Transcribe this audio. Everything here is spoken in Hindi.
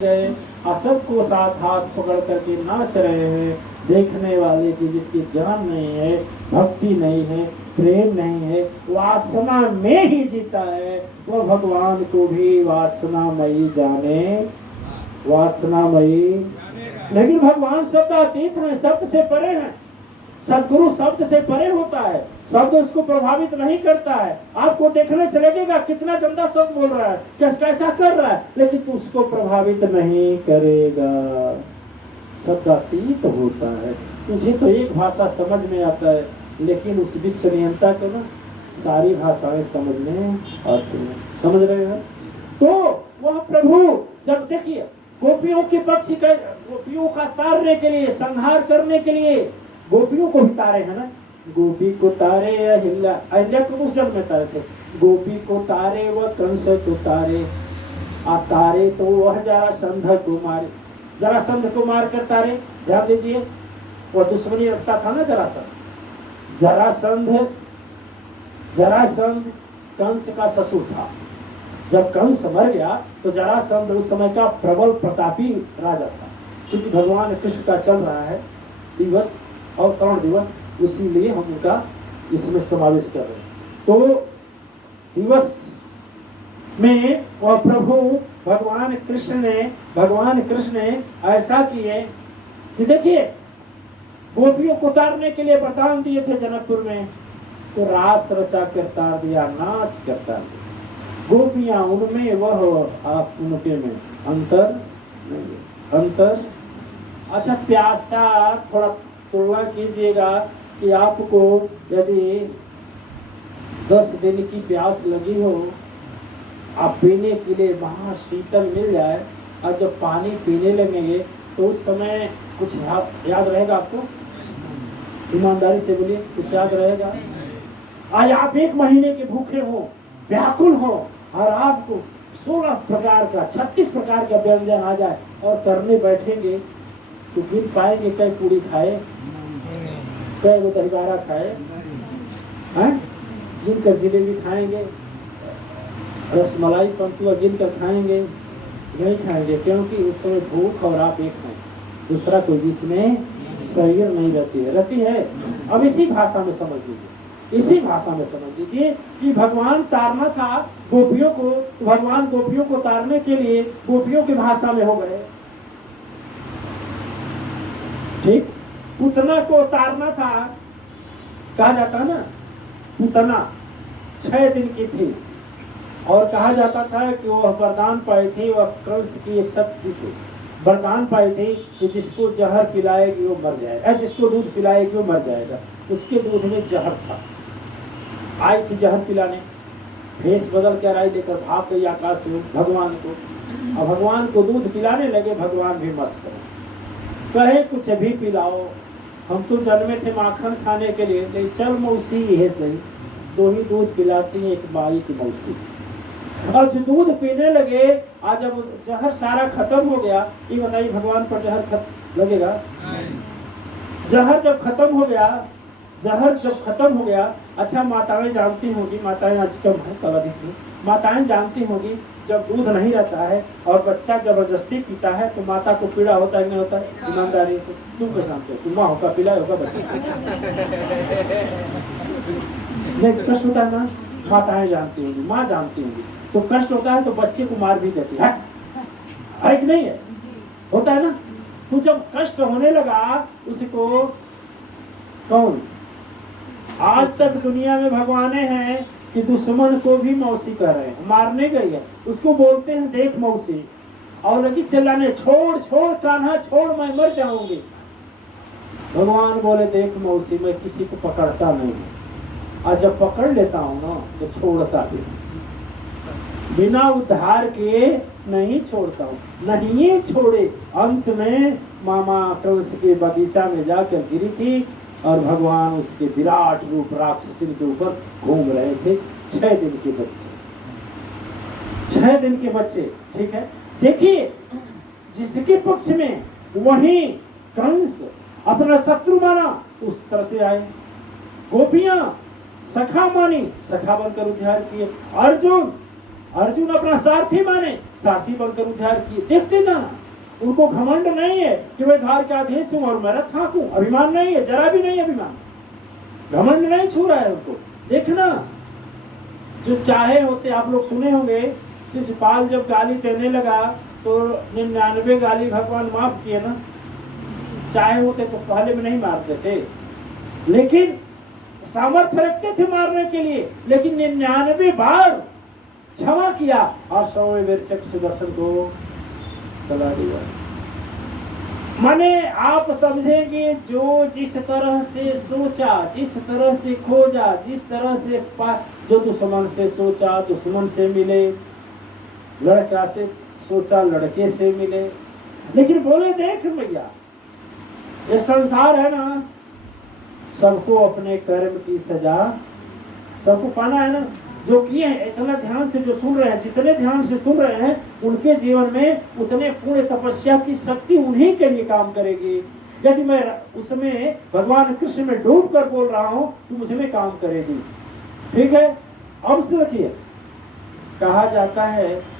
गए सबको साथ हाथ पकड़ करके नाच रहे हैं। देखने वाले की जिसकी ज्ञान नहीं है, भक्ति नहीं है, प्रेम नहीं है, वासना में ही जीता है, वो भगवान को भी वासनामयी जाने, वासनामयी। लेकिन भगवान शब्दातीत है, शब्द से परे हैं। सदगुरु शब्द से परे होता है, शब्द उसको प्रभावित नहीं करता है। आपको देखने से लगेगा कितना गंदा शब्द बोल रहा है, कैसा कर रहा है, लेकिन तू उसको प्रभावित नहीं करेगा। शब्दातीत होता है। तुझे तो एक भाषा समझ में आता है, लेकिन उस विश्व नियंता को ना सारी भाषाएं समझ में आती हैं। समझ रहे हैं? तो वह प्रभु जब देखिए गोपियों के पक्ष का, गोपियों का तारने के लिए, संहार करने के लिए गोपियों को भी तारे है ना। गोपी को तारे अहिल्या, अहिल्या को उस जन्म में तारे थे। गोपी को तारे व कंस को तारे, आ तारे तो वह जरासंध को मारे, जरासंध को मार कर तारे। ध्यान दीजिए, वो दुश्मनी रखता था ना जरासंध। जरासंध कंस का ससुर था। जब कंस मर गया तो जरासंध उस समय का प्रबल प्रतापी राजा था। क्योंकि भगवान कृष्ण का चल रहा है दिवस, अवतरण दिवस, इसीलिए हम उनका इसमें समावेश कर रहे हैं। तो दिवस में वह प्रभु भगवान कृष्ण ने ऐसा किए कि देखिए गोपियों को तारने के लिए वरदान दिए थे जनकपुर में, तो रास रचा कर तार दिया, नाच करता दिया। गोपियां उनमें, वह आप उनके में, अंतर। अच्छा, प्यासा थोड़ा तुलना कीजिएगा कि आपको यदि 10 दिन की प्यास लगी हो, आप पीने के लिए वहाँ शीतल मिल जाए, और जब पानी पीने लगेंगे तो उस समय कुछ याद रहेगा आपको? ईमानदारी से बोलिए, कुछ याद रहेगा? आज आप 1 महीने के भूखे हो, व्याकुल हो, और आपको 16 प्रकार का, 36 प्रकार का व्यंजन आ जाए और करने बैठेंगे तो गिन पाएंगे कई पूरी खाए, कई वो दहीबारा खाए, गिन कर जिलेबी खाएंगे, रसमलाई पंतुआ गिन कर खाएंगे? नहीं खाएंगे, क्योंकि उस समय भूख और आप एक हैं, दूसरा कोई बीच में शरीर नहीं रहती है। अब इसी भाषा में समझ लीजिए कि भगवान तारना था गोपियों को, तो भगवान गोपियों को तारने के लिए गोपियों की भाषा में हो गए। ठीक, पूतना को तारना था, कहा जाता ना, पूतना 6 दिन की थी, और कहा जाता था कि वह वरदान पाई थी, वह कंस की एक शक्ति थी, वरदान पाई थी कि जिसको जहर पिलाएगी वो मर जाएगा, जिसको दूध पिलाएगी वो मर जाएगा। उसके दूध में जहर था। आई थी जहर पिलाने, भेष बदल कर आई, लेकर भाग गई आकाश में भगवान को, और भगवान को दूध पिलाने लगे। भगवान भी मस्त हो, कहे कुछ भी पिलाओ, हम तो जन्मे थे माखन खाने के लिए, नहीं चल मौसी है सही, तो ही दूध पिलाती है एक बाई की मौसी। अब जो दूध पीने लगे, आज जब जहर सारा खत्म हो गया, ये बताइए भगवान पर जहर लगेगा? जहर जब खत्म हो गया, अच्छा माताएं जानती होंगी, माताएं आज कम है, कल अधिक है, माताएं जानती होंगी जब दूध नहीं रहता है और बच्चा जबरदस्ती पीता है तो माता को पीड़ा होता है, नहीं होता है? ईमानदारी से तुम क्या जानते हो? तुम माँ होगा, पिला होगा बच्चा, नहीं कष्ट होता है ना? माताएं जानती होंगी, माँ जानती होंगी, तो कष्ट होता है तो बच्चे को मार भी देती है, कि नहीं है? होता है ना? तो जब कष्ट होने लगा उसको, कौन आज तक दुनिया में भगवाने हैं कि दुश्मन को भी मौसी कह रहे हैं, मारने गई है उसको बोलते हैं देख मौसी, और लगी चिल्लाने, छोड़ कान्हा छोड़, मैं मर जाऊंगी। भगवान बोले देख मौसी, मैं किसी को पकड़ता नहीं, और जब पकड़ लेता हूँ ना तो छोड़ता भी, बिना उद्धार के नहीं छोड़ता हूँ। नहीं छोड़े, अंत में मामा कंस के बगीचा में जाकर गिरी थी, और भगवान उसके विराट रूप राक्षसी के ऊपर घूम रहे थे। 6 दिन के बच्चे, ठीक है। देखिए, जिसके पक्ष में वही कंस अपना शत्रु माना, उस तरह से आए। गोपियां सखा मानी, सखा बनकर उद्धार किए। अर्जुन अपना सारथी माने, सारथी बनकर उद्धार किए। देखते जाना, उनको घमंड नहीं है कि मैं द्वारकाधीश हूं और मैं रथ हाँकूं, अभिमान नहीं है, जरा भी नहीं अभिमान, घमंड नहीं छू रहा है उनको। देखना, जो चाहे होते, आप लोग सुने होंगे, शिशुपाल जब गाली देने लगा तो 99 गाली भगवान माफ किए ना। चाहे होते तो पहले में नहीं मारते थे, लेकिन सामर्थ्य रखते थे मारने के लिए, लेकिन 99 बार क्षमा किया और 100वें बेर चक्र सुदर्शन को सजा दिया। माने आप समझेंगे, जो जिस तरह से सोचा, जिस तरह से खोजा, जिस तरह से जो दुश्मन से सोचा दुश्मन से मिले, लड़का से सोचा लड़के से मिले। लेकिन बोले देख भैया, ये संसार है ना, सबको अपने कर्म की सजा सबको पाना है ना। जो किए हैं, इतना ध्यान से जो सुन रहे हैं, जितने ध्यान से सुन रहे हैं, उनके जीवन में उतने पुण्य तपस्या की शक्ति उन्हीं के लिए काम करेगी। यदि मैं उसमें भगवान कृष्ण में डूब कर बोल रहा हूं तो मुझे में काम करेगी। ठीक है। अब देखिए, कहा जाता है